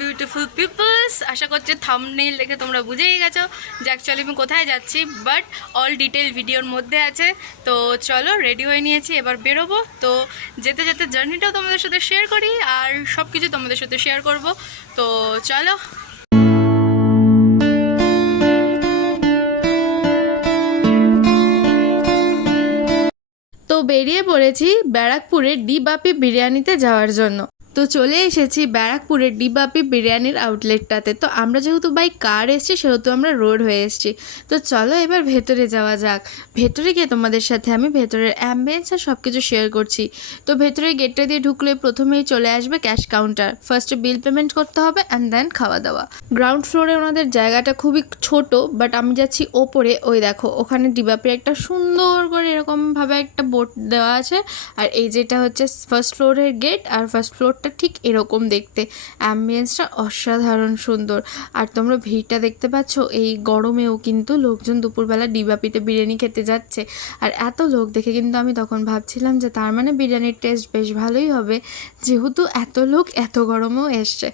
Beautiful people's আশা করছি thumbnail দেখে তোমরা বুঝেই গেছো যে অ্যাকচুয়ালি আমি কোথায় যাচ্ছি বাট অল ডিটেল ভিডিওর মধ্যে আছে। তো চলো রেডি হয়ে নিয়েছি, এবার বেরোবো। তো যেতে যেতে জার্নিটাও তোমাদের সাথে শেয়ার করি, আর সব কিছু তোমাদের সাথে শেয়ার করব। তো চলো বেরিয়ে পড়েছি ব্যারাকপুরের ডিবাপি বিরিয়ানিতে যাওয়ার জন্য। তো চলে এসেছি ব্যারাকপুরের ডিবাপি বিরিয়ানির আউটলেটটাতে তো আমরা যেহেতু বাই কার এসেছি, সেহেতু আমরা রোড হয়ে এসেছি। তো চলো এবার ভেতরে যাওয়া যাক। ভেতরে গিয়ে তোমাদের সাথে আমি ভেতরের অ্যাম্বিয়েন্স আর সব কিছু শেয়ার করছি। তো ভেতরে গেটটা দিয়ে ঢুকলে প্রথমেই চলে আসবে ক্যাশ কাউন্টার ফার্স্টে বিল পেমেন্ট করতে হবে অ্যান্ড দেন খাওয়া দাওয়া। গ্রাউন্ড ফ্লোরে ওনাদের জায়গাটা খুবই ছোট বাট আমি যাচ্ছি ওপরে। ওই দেখো, ওখানে ডিবাপির একটা সুন্দর করে এরকমভাবে একটা বোর্ড দেওয়া আছে। আর এই যেটা হচ্ছে ফার্স্ট ফ্লোরের গেট আর ফার্স্ট ফ্লোরটা ঠিক এরকম দেখতে। অ্যাম্বিয়েন্সটা অসাধারণ সুন্দর। আর তোমরা ভিড়টা দেখতে পাচ্ছ, এই গরমেও কিন্তু লোকজন দুপুরবেলা ডিবা ডিবাপিতে বিরিয়ানি খেতে যাচ্ছে। আর এত লোক দেখে কিন্তু আমি তখন ভাবছিলাম যে তার মানে বিরিয়ানির টেস্ট বেশ ভালোই হবে। যেহেতু এত লোক, এত গরমেও এসছে।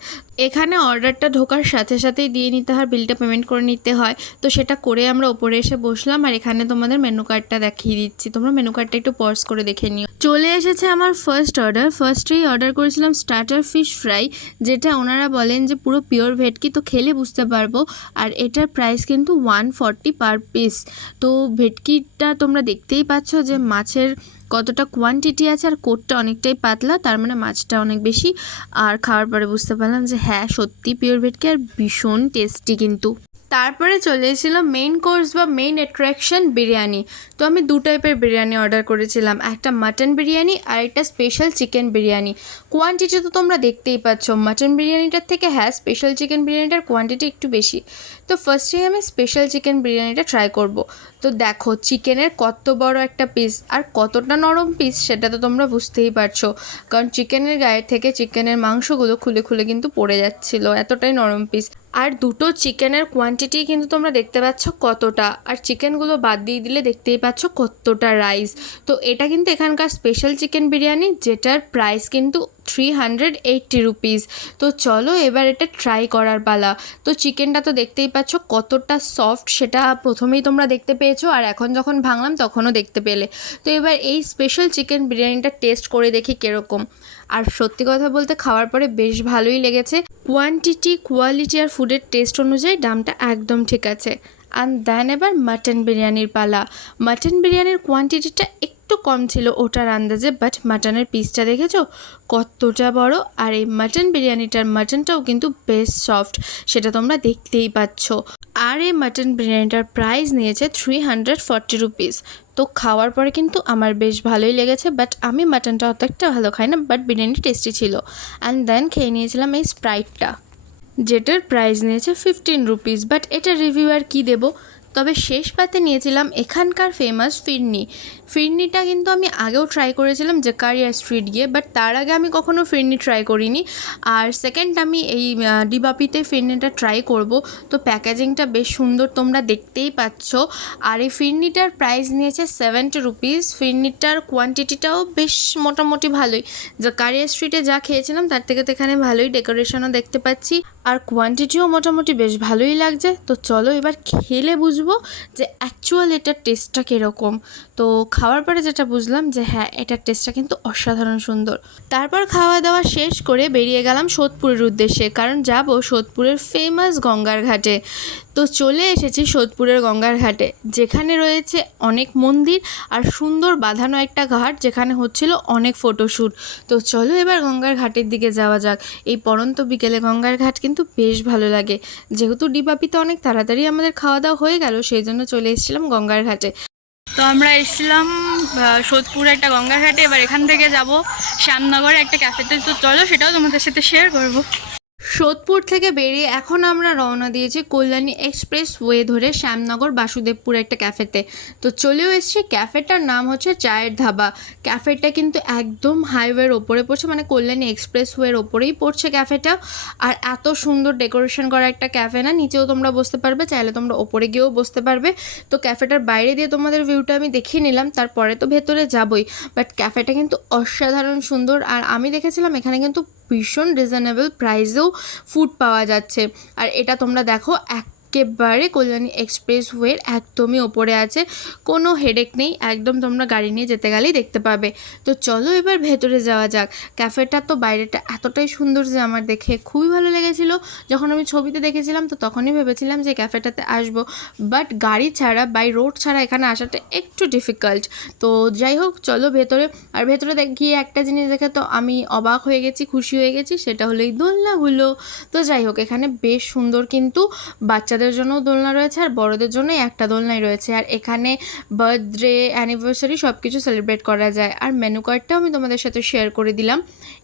এখানে অর্ডারটা ঢোকার সাথে সাথেই দিয়ে নিতে হয় বিলটা পেমেন্ট করে নিতে হয়। তো সেটা করে আমরা ওপরে এসে বসলাম, আর এখানে তোমাদের মেনু কার্ডটা দেখিয়ে দিচ্ছি। তোমরা মেনু কার্ডটা একটু পজ করে দেখে নিও। চলে এসেছে আমার ফার্স্ট অর্ডার ফার্স্টেই অর্ডার করেছিলাম স্টার্টার ফিশ ফ্রাই যেটা ওনারা বলেন যে পুরো পিওর ভেটকি তো খেলে বুঝতে পারব। আর এটার প্রাইস কিন্তু ওয়ান ফর্টি পার পিস তো ভেটকিটা তোমরা দেখতেই পাচ্ছ যে মাছের কতটা কোয়ান্টিটি আছে আর কোটটা অনেকটাই পাতলা, তার মানে মাছটা অনেক বেশি। আর খাওয়ার পরে বুঝতে পারলাম যে হ্যাঁ সত্যি পিওর ভেটকি আর ভীষণ টেস্টি কিন্তু। তারপরে চলে এসেছিল মেইন কোর্স বা মেইন অ্যাট্রাকশন বিরিয়ানি। তো আমি দু টাইপের বিরিয়ানি অর্ডার করেছিলাম। একটা মাটন বিরিয়ানি আর একটা স্পেশাল চিকেন বিরিয়ানি। কোয়ান্টিটি তো তোমরা দেখতেই পাচ্ছ মাটন বিরিয়ানিটার থেকে হ্যাঁ স্পেশাল চিকেন বিরিয়ানিটার কোয়ান্টিটি একটু বেশি। তো ফার্স্টেই আমি স্পেশাল চিকেন বিরিয়ানিটা ট্রাই করব। তো দেখো, চিকেনের কত বড় একটা পিস আর কতটা নরম পিস সেটা তো তোমরা বুঝতেই পারছ। কারণ চিকেনের গায়ে থেকে চিকেনের মাংসগুলো খুলে খুলে কিন্তু পড়ে যাচ্ছিল, এতটাই নরম পিস আর দুটো চিকেনের কোয়ান্টিটি কিন্তু তোমরা দেখতে পাচ্ছ কতটা। আর চিকেনগুলো বাদ দিয়ে দিলে দেখতেই পাচ্ছ কতটা রাইস তো এটা কিন্তু এখানকার স্পেশাল চিকেন বিরিয়ানি, যেটার প্রাইস কিন্তু থ্রি হান্ড্রেড এইট্টি রুপিস তো চলো এবার এটা ট্রাই করার পালা। তো চিকেনটা তো দেখতেই পাচ্ছ কতটা সফট সেটা প্রথমেই তোমরা দেখতে পেয়েছ আর এখন যখন ভাঙলাম তখনও দেখতে পেলে। তো এবার এই স্পেশাল চিকেন বিরিয়ানিটা টেস্ট করে দেখি কীরকম। আর সত্যি কথা বলতে খাওয়ার পরে বেশ ভালোই লেগেছে। কোয়ান্টিটি কোয়ালিটি আর ফুডের টেস্ট অনুযায়ী দামটা একদম ঠিক আছে। অ্যান্ড দেন এবার মাটন বিরিয়ানির পালা। মাটন বিরিয়ানির কোয়ান্টিটিটা একটু কম ছিল ওটার আন্দাজে বাট মাটনের পিসটা দেখেছ? কতটা বড়। আর এই মাটন বিরিয়ানিটার মাটনটাও কিন্তু বেশ সফট সেটা তোমরা দেখতেই পাচ্ছ। আর এই মাটন বিরিয়ানিটার প্রাইস নিয়েছে থ্রি হান্ড্রেড ফর্টি রুপিস তো খাওয়ার পরে কিন্তু আমার বেশ ভালোই লেগেছে বাট আমি মাটনটা অত একটা ভালো খাই না বাট বিরিয়ানি টেস্টি ছিল। অ্যান্ড দেন খেয়ে নিয়েছিলাম এই স্প্রাইটটা যেটার প্রাইস নিয়েছে ফিফটিন রুপিস বাট এটা রিভিউ আর কী দেবো? তবে শেষ পাতে নিয়েছিলাম এখানকার ফেমাস ফিরনি। ফিরনিটা কিন্তু আমি আগেও ট্রাই করেছিলাম জাকারিয়া স্ট্রিট গিয়ে বাট তার আগে আমি কখনো ফিরনি ট্রাই করিনি। আর সেকেন্ড আমি এই ডিবাপিতে ফিরনিটা ট্রাই করব। তো প্যাকেজিংটা বেশ সুন্দর তোমরা দেখতেই পাচ্ছ। আর এই ফিরনিটার প্রাইস নিয়েছে সেভেন্টি রুপিস ফিরনিটার কোয়ান্টিটিটাও বেশ মোটামুটি ভালোই। জাকারিয়া স্ট্রিটে যা খেয়েছিলাম, তার থেকে তো এখানে ভালোই ডেকোরেশনও দেখতে পাচ্ছি। আর কোয়ান্টিটিও মোটামুটি বেশ ভালোই লাগছে। তো চলো এবার খেলে বুঝব যে অ্যাকচুয়াল এটার টেস্টটা কীরকম। তো খাওয়ার পরে যেটা বুঝলাম যে হ্যাঁ এটার টেস্টটা কিন্তু অসাধারণ সুন্দর। তারপর খাওয়া দাওয়া শেষ করে বেরিয়ে গেলাম সোদপুরের উদ্দেশ্যে। কারণ যাব সোদপুরের ফেমাস গঙ্গার ঘাটে। তো চলে এসেছি সোদপুরের গঙ্গার ঘাটে, যেখানে রয়েছে অনেক মন্দির আর সুন্দর বাঁধানো একটা ঘাট, যেখানে হচ্ছিল অনেক ফটোশ্যুট তো চলো এবার গঙ্গার ঘাটের দিকে যাওয়া যাক। এই পরন্ত বিকেলে গঙ্গার ঘাট কিন্তু বেশ ভালো লাগে। যেহেতু ডিবাপিতে অনেক তাড়াতাড়ি আমাদের খাওয়া দাওয়া হয়ে গেল, সেই জন্য চলে এসেছিলাম গঙ্গার ঘাটে। তো আমরা এসেছিলাম সোদপুরে একটা গঙ্গার ঘাটে, এবার এখান থেকে যাব শ্যামনগরে একটা ক্যাফেতে। তো চলো সেটাও তোমাদের সাথে শেয়ার করব। সোদপুর থেকে বেরিয়ে এখন আমরা রওনা দিয়েছি কল্যাণী এক্সপ্রেস ওয়ে ধরে শ্যামনগর বাসুদেবপুর একটা ক্যাফেতে। তো চলেও এসেছি, ক্যাফেটার নাম হচ্ছে চায়ের ধাবা। ক্যাফেটা কিন্তু একদম হাইওয়ের ওপরে পড়ছে মানে কল্যাণী এক্সপ্রেস ওয়ের ওপরেই পড়ছে ক্যাফেটা। আর এত সুন্দর ডেকোরেশন করা একটা ক্যাফে না, নিচেও তোমরা বসতে পারবে, চাইলে তোমরা ওপরে গিয়েও বসতে পারবে। তো ক্যাফেটার বাইরে দিয়ে তোমাদের ভিউটা আমি দেখিয়ে নিলাম, তারপরে তো ভেতরে যাবই। বাট ক্যাফেটা কিন্তু অসাধারণ সুন্দর। আর আমি দেখেছিলাম এখানে কিন্তু ভীষণ রিজনেবল প্রাইসেও ফুড পাওয়া যাচ্ছে। আর এটা তোমরা দেখো একেবারে কল্যাণী এক্সপ্রেস ওয়ের একদমই ওপরে আছে। কোনো হেডেক নেই, একদম তোমরা গাড়ি নিয়ে যেতে গেলেই দেখতে পাবে। তো চলো এবার ভেতরে যাওয়া যাক। ক্যাফেটা তো বাইরেটা এতটাই সুন্দর যে আমার দেখে খুবই ভালো লেগেছিল। যখন আমি ছবিতে দেখেছিলাম তো তখনই ভেবেছিলাম যে ক্যাফেটাতে আসব। বাট গাড়ি ছাড়া বাই রোড ছাড়া এখানে আসাটা একটু ডিফিকাল্ট তো যাই হোক, চলো ভেতরে। আর ভেতরে গিয়ে একটা জিনিস দেখে তো আমি অবাক হয়ে গেছি, খুশি হয়ে গেছি, সেটা হলো এই দোলনাগুলো। তো যাই হোক, এখানে বেশ সুন্দর কিন্তু বাচ্চাদের জন্যও দোলনা রয়েছে আর বড়দের জন্য একটা দোলনাই রয়েছে। আর এখানে বার্থডে অ্যানিভার্সারি সব কিছু সেলিব্রেট করা যায়। আর মেনু কার্ডটাও আমি তোমাদের সাথে শেয়ার করে দিলাম।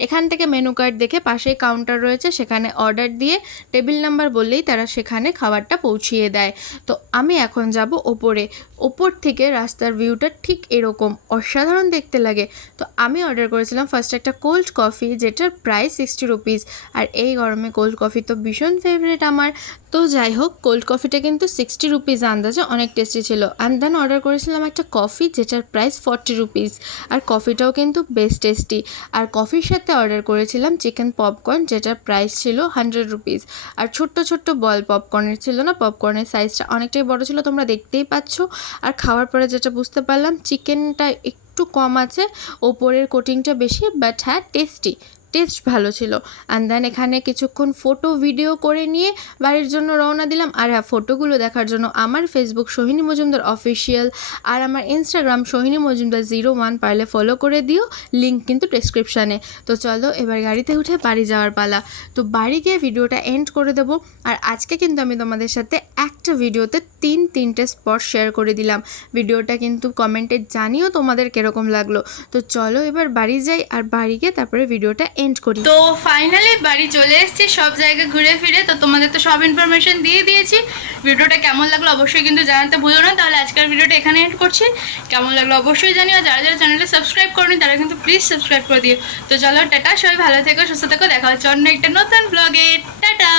এখান থেকে মেনু কার্ড দেখে পাশেই কাউন্টার রয়েছে, সেখানে অর্ডার দিয়ে টেবিল নাম্বার বললেই তারা সেখানে খাবারটা পৌঁছিয়ে দেয়। তো আমি এখন যাব ওপরে। ওপর থেকে রাস্তার ভিউটা ঠিক এরকম। অসাধারণ দেখতে লাগে। তো আমি অর্ডার করেছিলাম ফার্স্ট একটা কোল্ড কফি যেটার প্রাইস সিক্সটি রুপিস আর এই গরমে কোল্ড কফি তো ভীষণ ফেভারিট আমার। তো যাই হোক কোল্ড কফিটা কিন্তু সিক্সটি রুপিস আন্দাজে অনেক টেস্টি ছিল। অ্যান্ড দেন অর্ডার করেছিলাম একটা কফি যেটার প্রাইস ফর্টি রুপিস আর কফিটাও কিন্তু বেশ টেস্টি আর কফির সাথে অর্ডার করেছিলাম চিকেন পপকর্ন যেটার প্রাইস ছিল হান্ড্রেড রুপিস আর ছোট্ট ছোট্ট বল পপকর্নের ছিল না? পপকর্নের সাইজটা অনেকটাই বড় ছিল, তোমরা দেখতেই পাচ্ছ। আর খাওয়ার পরে যেটা বুঝতে পারলাম চিকেনটা একটু কম আছে, ওপরের কোটিংটা বেশি বাট হ্যাঁ টেস্টি টেস্ট ভালো ছিল। অ্যান্ড দেন এখানে কিছুক্ষণ ফটো ভিডিও করে নিয়ে বাড়ির জন্য রওনা দিলাম। আর হ্যাঁ ফটোগুলো দেখার জন্য আমার ফেসবুক সোহিনী মজুমদার অফিসিয়াল আর আমার Instagram Sohini Majumdar zero one পারলে ফলো করে দিও। লিঙ্ক কিন্তু ডেসক্রিপশানে তো চলো এবার গাড়িতে উঠে বাড়ি যাওয়ার পালা। তো বাড়ি গিয়ে ভিডিওটা এন্ড করে দেবো। আর আজকে কিন্তু আমি তোমাদের সাথে একটা ভিডিওতে তিন, তিনটে স্পট শেয়ার করে দিলাম। ভিডিওটা কিন্তু কমেন্টে জানিও তোমাদের কীরকম লাগল। তো চলো এবার বাড়ি যাই। আর বাড়ি গিয়ে তারপরে ভিডিওটা এন্ড করি। তো ফাইনালি বাড়ি চলে এসেছি, সব জায়গায় ঘুরে ফিরে। তো তোমাদের তো সব ইনফরমেশন দিয়ে দিয়েছি। ভিডিওটা কেমন লাগল অবশ্যই কিন্তু জানাতে ভুলো না। তাহলে আজকের ভিডিওটা এখানে এন্ড করছি। কেমন লাগল অবশ্যই জানিও। যারা যারা চ্যানেলটা সাবস্ক্রাইব করনি, তারা কিন্তু প্লিজ সাবস্ক্রাইব করে দিও। তো চলো, টাটা। সবাই ভালো থেকো, সুস্থ থেকো। দেখা হচ্ছে অন্য একটা নতুন ব্লগে টাটা!